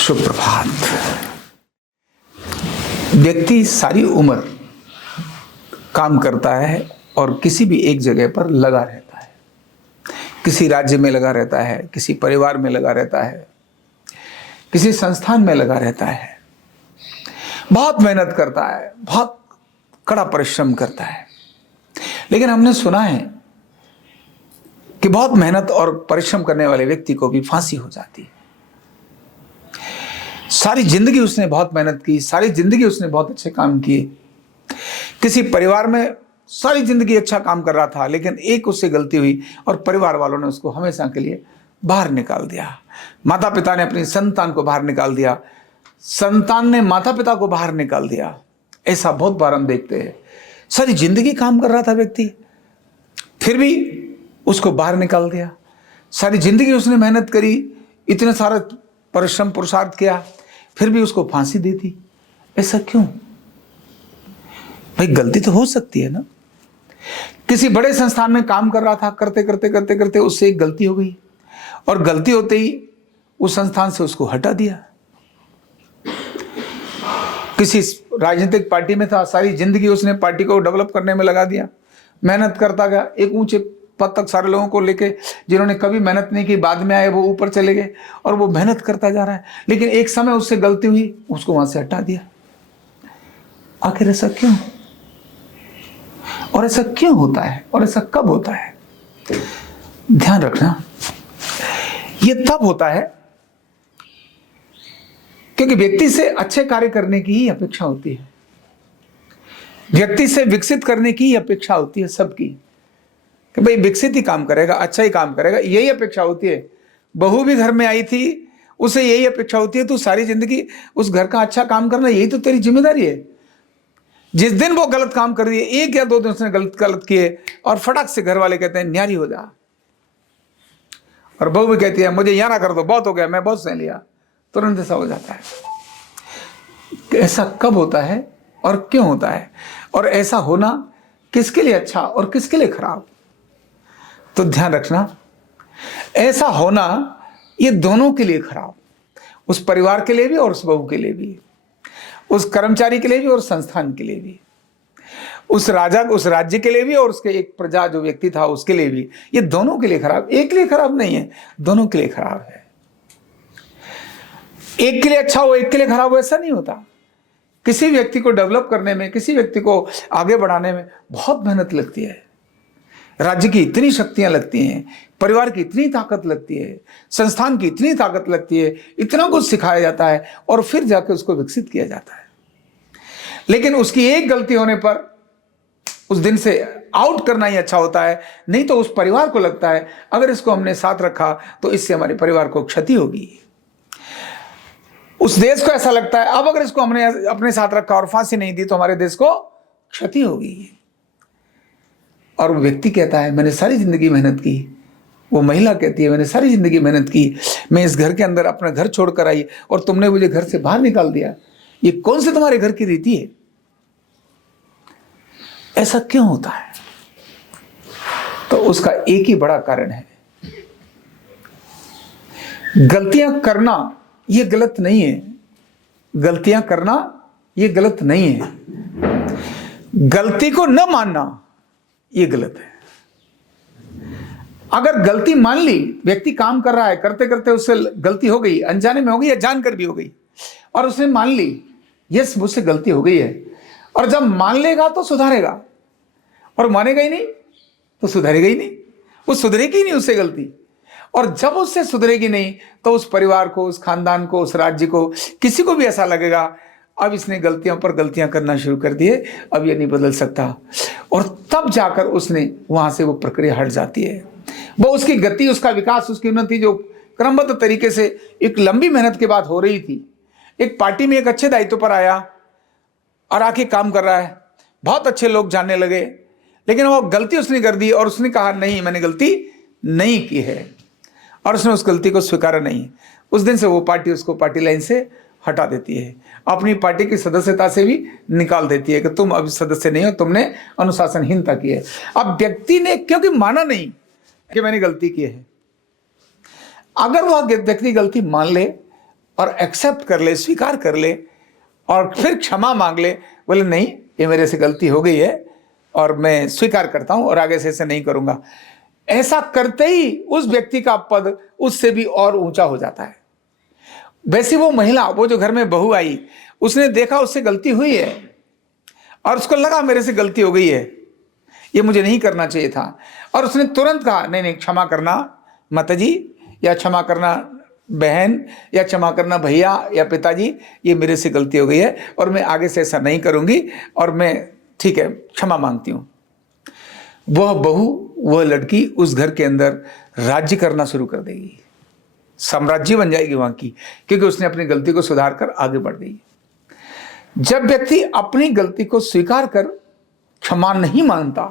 शुभ प्रभात। व्यक्ति सारी उम्र काम करता है और किसी भी एक जगह पर लगा रहता है। किसी राज्य में लगा रहता है, किसी परिवार में लगा रहता है, किसी संस्थान में लगा रहता है। बहुत मेहनत करता है, बहुत कड़ा परिश्रम करता है। लेकिन हमने सुना है कि बहुत मेहनत और परिश्रम करने वाले व्यक्ति को भी फांसी हो जाती है। सारी जिंदगी उसने बहुत मेहनत की, सारी जिंदगी उसने बहुत अच्छे काम किए। किसी परिवार में सारी जिंदगी अच्छा काम कर रहा था, लेकिन एक उससे गलती हुई और परिवार वालों ने उसको हमेशा के लिए बाहर निकाल दिया। माता पिता ने अपनी संतान को बाहर निकाल दिया, संतान ने माता पिता को बाहर निकाल दिया। ऐसा बहुत बार हम देखते हैं। सारी जिंदगी काम कर रहा था व्यक्ति, फिर भी उसको बाहर निकाल दिया। सारी जिंदगी उसने मेहनत करी, इतने सारा परिश्रम पुरुषार्थ किया, फिर भी उसको फांसी दी थी। ऐसा क्यों भाई? गलती तो हो सकती है ना। किसी बड़े संस्थान में काम कर रहा था, करते करते करते करते उससे एक गलती हो गई और गलती होते ही उस संस्थान से उसको हटा दिया। किसी राजनीतिक पार्टी में था, सारी जिंदगी उसने पार्टी को डेवलप करने में लगा दिया, मेहनत करता गया। एक ऊंचे पद तक सारे लोगों को लेके, जिन्होंने कभी मेहनत नहीं की बाद में आए वो ऊपर चले गए और वो मेहनत करता जा रहा है। लेकिन एक समय उससे गलती हुई, उसको वहां से हटा दिया। आखिर ऐसा क्यों? और ऐसा क्यों होता है और ऐसा कब होता है? ध्यान रखना, ये तब होता है क्योंकि व्यक्ति से अच्छे कार्य करने की ही अपेक्षा होती है। व्यक्ति से विकसित करने की ही अपेक्षा होती है सबकी, कि भाई विकसित ही काम करेगा, अच्छा ही काम करेगा, यही अपेक्षा होती है। बहू भी घर में आई थी, उसे यही अपेक्षा होती है, तू सारी जिंदगी उस घर का अच्छा काम करना, यही तो तेरी जिम्मेदारी है। जिस दिन वो गलत काम कर रही है, एक या दो दिन उसने गलत किए और फटाक से घर वाले कहते हैं न्यारी हो जा, और बहू भी कहती है मुझे यहाँ ना कर दो, बहुत हो गया, मैं बहुत सह लिया। तुरंत ऐसा हो जाता है। ऐसा कब होता है और क्यों होता है? और ऐसा होना किसके लिए अच्छा और किसके लिए खराब? तो ध्यान रखना, ऐसा होना ये दोनों के लिए खराब, उस परिवार के लिए भी और उस बहू के लिए भी, उस कर्मचारी के लिए भी और संस्थान के लिए भी, उस राजा उस राज्य के लिए भी और उसके एक प्रजा जो व्यक्ति था उसके लिए भी। ये दोनों के लिए खराब, एक के लिए खराब नहीं है, दोनों के लिए खराब है। एक के लिए अच्छा हो, एक के लिए खराब हो, ऐसा नहीं होता। किसी व्यक्ति को डेवलप करने में, किसी व्यक्ति को आगे बढ़ाने में बहुत मेहनत लगती है। राज्य की इतनी शक्तियां लगती हैं, परिवार की इतनी ताकत लगती है, संस्थान की इतनी ताकत लगती है, इतना कुछ सिखाया जाता है और फिर जाकर उसको विकसित किया जाता है। लेकिन उसकी एक गलती होने पर उस दिन से आउट करना ही अच्छा होता है। नहीं तो उस परिवार को लगता है अगर इसको हमने साथ रखा तो इससे हमारे परिवार को क्षति होगी। उस देश को ऐसा लगता है अब अगर इसको हमने अपने साथ रखा और फांसी नहीं दी तो हमारे देश को क्षति होगी। और वो व्यक्ति कहता है मैंने सारी जिंदगी मेहनत की, वो महिला कहती है मैंने सारी जिंदगी मेहनत की, मैं इस घर के अंदर अपना घर छोड़कर आई और तुमने मुझे घर से बाहर निकाल दिया। ये कौन से तुम्हारे घर की रीति है? ऐसा क्यों होता है? तो उसका एक ही बड़ा कारण है, गलतियां करना ये गलत नहीं है। गलतियां करना ये गलत नहीं है, गलती को न मानना ये गलत है। अगर गलती मान ली, व्यक्ति काम कर रहा है, करते करते उससे गलती हो गई, अनजाने में हो गई या जानकर भी हो गई, और उसने मान ली यस मुझसे गलती हो गई है, और जब मान लेगा तो सुधारेगा, और मानेगा ही नहीं तो सुधरेगा ही नहीं, वो सुधरेगी ही नहीं उससे गलती। और जब उससे सुधरेगी नहीं तो उस परिवार को, उस खानदान को, उस राज्य को, किसी को भी ऐसा लगेगा अब इसने गलतियों पर गलतियां करना शुरू कर दिए, अब ये नहीं बदल सकता। और तब जाकर उसने वहां से वो प्रक्रिया हट जाती है। वो उसकी गति, उसका विकास, उसकी उन्नति जो क्रमबद्ध तरीके से एक लंबी मेहनत के बाद हो रही थी, एक पार्टी में एक अच्छे दायित्व पर आया और आके काम कर रहा है, बहुत अच्छे लोग जानने लगे, लेकिन वो गलती उसने कर दी और उसने कहा नहीं मैंने गलती नहीं की है, और उसने उस गलती को स्वीकारा नहीं। उस दिन से वो पार्टी उसको पार्टी लाइन से हटा देती है, अपनी पार्टी की सदस्यता से भी निकाल देती है कि तुम अब सदस्य नहीं हो, तुमने अनुशासनहीनता की है। अब व्यक्ति ने क्योंकि माना नहीं कि मैंने गलती की है, अगर वह व्यक्ति गलती मान ले और एक्सेप्ट कर ले, स्वीकार कर ले और फिर क्षमा मांग ले, बोले नहीं ये मेरे से गलती हो गई है और मैं स्वीकार करता हूं और आगे से ऐसे नहीं करूंगा, ऐसा करते ही उस व्यक्ति का पद उससे भी और ऊंचा हो जाता है। वैसे वो महिला, वो जो घर में बहू आई, उसने देखा उससे गलती हुई है और उसको लगा मेरे से गलती हो गई है, ये मुझे नहीं करना चाहिए था, और उसने तुरंत कहा नहीं नहीं क्षमा करना माताजी, या क्षमा करना बहन, या क्षमा करना भैया या पिताजी, ये मेरे से गलती हो गई है और मैं आगे से ऐसा नहीं करूंगी और मैं ठीक है क्षमा मांगती हूं। वह बहू, वह लड़की उस घर के अंदर राज्य करना शुरू कर देगी, साम्राज्य बन जाएगी वहां की, क्योंकि उसने अपनी गलती को सुधार कर आगे बढ़ गई। जब व्यक्ति अपनी गलती को स्वीकार कर क्षमा नहीं मांगता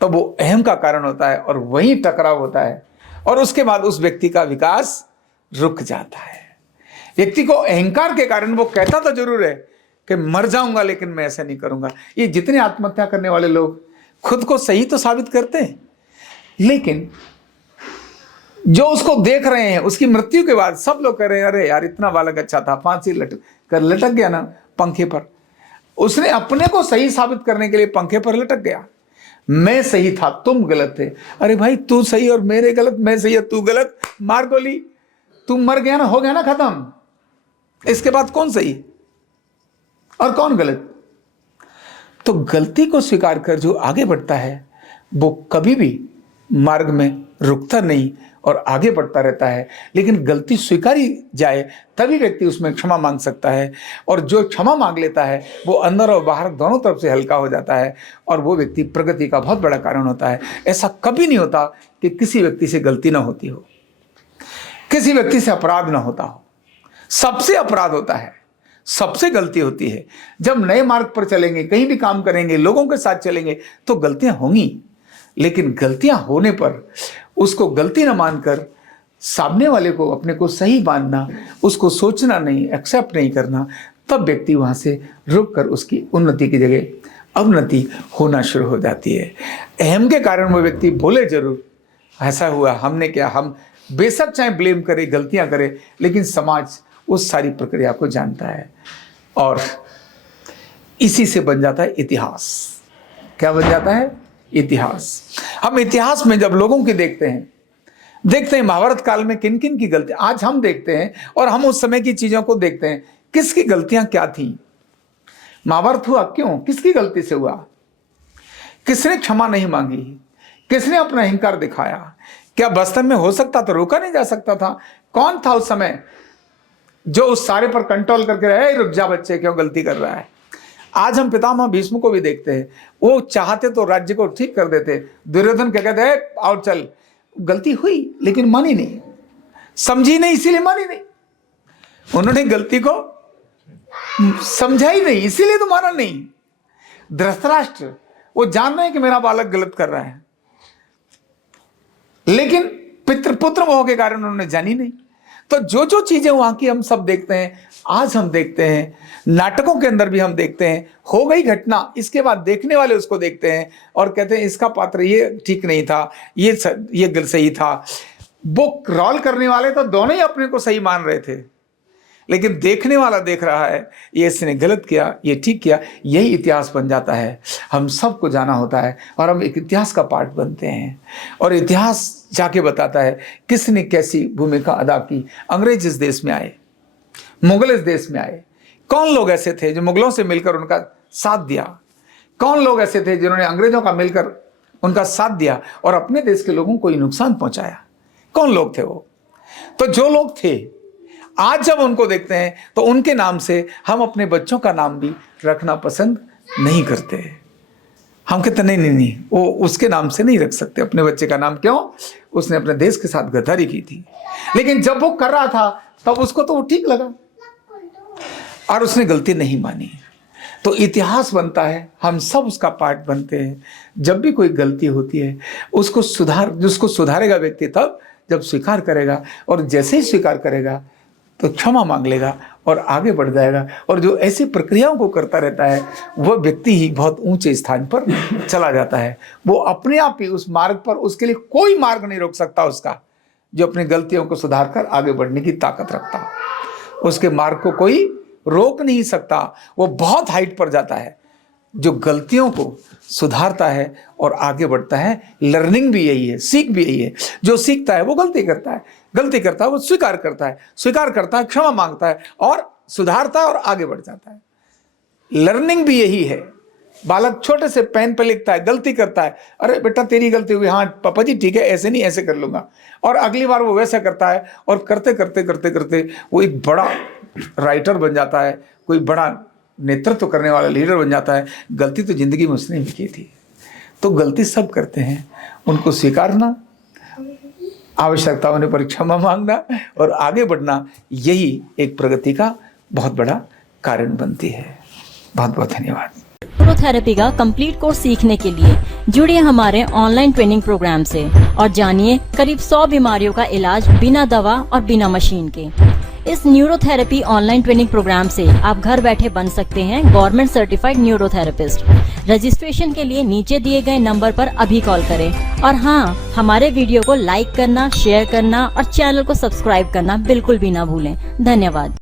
तब वो अहम का कारण होता है और वही टकराव होता है और उसके बाद उस व्यक्ति का विकास रुक जाता है। व्यक्ति को अहंकार के कारण वो कहता तो जरूर है कि मर जाऊंगा लेकिन मैं ऐसा नहीं करूंगा। ये जितने आत्महत्या करने वाले लोग खुद को सही तो साबित करते हैं, लेकिन जो उसको देख रहे हैं उसकी मृत्यु के बाद सब लोग कह रहे हैं अरे यार इतना बालक अच्छा था, फांसी लटक गया ना पंखे पर। उसने अपने को सही साबित करने के लिए पंखे पर लटक गया, मैं सही था तुम गलत थे। अरे भाई तू सही और मेरे गलत, मैं सही और तू गलत, मार गोली, तू मर गया ना, हो गया ना खत्म। इसके बाद कौन सही और कौन गलत? तो गलती को स्वीकार कर जो आगे बढ़ता है वो कभी भी मार्ग में रुकता नहीं और आगे बढ़ता रहता है। लेकिन गलती स्वीकारी जाए तभी व्यक्ति उसमें क्षमा मांग सकता है, और जो क्षमा मांग लेता है वो अंदर और बाहर दोनों तरफ से हल्का हो जाता है और वो व्यक्ति प्रगति का बहुत बड़ा कारण होता है। ऐसा कभी नहीं होता कि किसी व्यक्ति से गलती ना होती हो, किसी व्यक्ति से अपराध ना होता हो। सबसे अपराध होता है, सबसे गलती होती है। जब नए मार्ग पर चलेंगे, कहीं भी काम करेंगे, लोगों के साथ चलेंगे तो गलतियां होंगी, लेकिन गलतियां होने पर उसको गलती ना मानकर सामने वाले को अपने को सही मानना, उसको सोचना नहीं, एक्सेप्ट नहीं करना, तब व्यक्ति वहां से रुक कर उसकी उन्नति की जगह अवनति होना शुरू हो जाती है। अहम के कारण वो व्यक्ति बोले जरूर ऐसा हुआ, हमने क्या, हम बेशक चाहे ब्लेम करे, गलतियां करे, लेकिन समाज उस सारी प्रक्रिया को जानता है और इसी से बन जाता है इतिहास। क्या बन जाता है? इतिहास। हम इतिहास में जब लोगों की देखते हैं महाभारत काल में किन किन की गलती आज हम देखते हैं, और हम उस समय की चीजों को देखते हैं, किसकी गलतियां क्या थी। महाभारत हुआ क्यों, किसकी गलती से हुआ, किसने क्षमा नहीं मांगी, किसने अपना अहंकार दिखाया, क्या वास्तव में हो सकता तो रोका नहीं जा सकता था? कौन था उस समय जो उस सारे पर कंट्रोल करके रहे, रुक जा बच्चे क्यों गलती कर रहा है। आज हम पितामह भीष्म को भी देखते हैं, वो चाहते तो राज्य को ठीक कर देते, दुर्योधन क्या कहते हैं आओ चल, गलती हुई लेकिन मानी नहीं, समझी नहीं इसीलिए मानी नहीं, उन्होंने गलती को समझा ही नहीं इसीलिए तो माना नहीं। धृतराष्ट्र वो जान रहे हैं कि मेरा बालक गलत कर रहा है, लेकिन पुत्र मोह के कारण उन्होंने जानी नहीं। तो जो जो चीजें वहां की हम सब देखते हैं, आज हम देखते हैं, नाटकों के अंदर भी हम देखते हैं, हो गई घटना, इसके बाद देखने वाले उसको देखते हैं और कहते हैं इसका पात्र ये ठीक नहीं था, ये सही था। वो रोल करने वाले तो दोनों ही अपने को सही मान रहे थे, लेकिन देखने वाला देख रहा है ये इसने गलत किया, ये ठीक किया। यही इतिहास बन जाता है। हम सबको जाना होता है और हम एक इतिहास का पार्ट बनते हैं, और इतिहास जाके बताता है किसने कैसी भूमिका अदा की। अंग्रेज इस देश में आए, मुगल इस देश में आए, कौन लोग ऐसे थे जो मुगलों से मिलकर उनका साथ दिया, कौन लोग ऐसे थे जिन्होंने अंग्रेजों का मिलकर उनका साथ दिया और अपने देश के लोगों को नुकसान पहुंचाया, कौन लोग थे वो? तो जो लोग थे आज जब उनको देखते हैं तो उनके नाम से हम अपने बच्चों का नाम भी रखना पसंद नहीं करते। हम कहते नहीं वो उसके नाम से नहीं रख सकते अपने बच्चे का नाम। क्यों? उसने अपने देश के साथ गद्दारी की थी, लेकिन जब वो कर रहा था तब उसको तो वो ठीक लगा और उसने गलती नहीं मानी। तो इतिहास बनता है, हम सब उसका पार्ट बनते हैं। जब भी कोई गलती होती है उसको सुधारेगा व्यक्ति तब जब स्वीकार करेगा, और जैसे ही स्वीकार करेगा तो क्षमा मांग लेगा और आगे बढ़ जाएगा। और जो ऐसी प्रक्रियाओं को करता रहता है वह व्यक्ति ही बहुत ऊंचे स्थान पर चला जाता है। वो अपने आप ही उस मार्ग पर, उसके लिए कोई मार्ग नहीं रोक सकता उसका, जो अपनी गलतियों को सुधार कर आगे बढ़ने की ताकत रखता हो। उसके मार्ग को कोई रोक नहीं सकता, वो बहुत हाइट पर जाता है। जो गलतियों को सुधारता है और आगे बढ़ता है, लर्निंग भी यही है, सीख भी यही है। जो सीखता है वो गलती करता है, गलती करता है वो स्वीकार करता है, स्वीकार करता है क्षमा मांगता है और सुधारता है और आगे बढ़ जाता है। लर्निंग भी यही है। बालक छोटे से पेन पे लिखता है, गलती करता है, अरे बेटा तेरी गलती हुई, हाँ पापा जी ठीक है, ऐसे नहीं ऐसे कर लूंगा, और अगली बार वो वैसा करता है और करते करते करते करते वो एक बड़ा राइटर बन जाता है, कोई बड़ा नेतृत्व करने वाला लीडर बन जाता है। गलती तो जिंदगी में उसने भी की थी। तो गलती सब करते हैं, उनको स्वीकारना, आवश्यकता होने पर क्षमा मांगना और आगे बढ़ना, यही एक प्रगति का बहुत बड़ा कारण बनती है। बहुत बहुत धन्यवाद। न्यूरोथेरेपी का कंप्लीट कोर्स सीखने के लिए जुड़िए हमारे ऑनलाइन ट्रेनिंग प्रोग्राम से और जानिए करीब 100 बीमारियों का इलाज बिना दवा और बिना मशीन के। इस न्यूरोथेरेपी ऑनलाइन ट्रेनिंग प्रोग्राम से आप घर बैठे बन सकते हैं गवर्नमेंट सर्टिफाइड न्यूरोथेरेपिस्ट। रजिस्ट्रेशन के लिए नीचे दिए गए नंबर पर अभी कॉल करें और हाँ, हमारे वीडियो को लाइक करना, शेयर करना और चैनल को सब्सक्राइब करना बिल्कुल भी ना भूलें। धन्यवाद।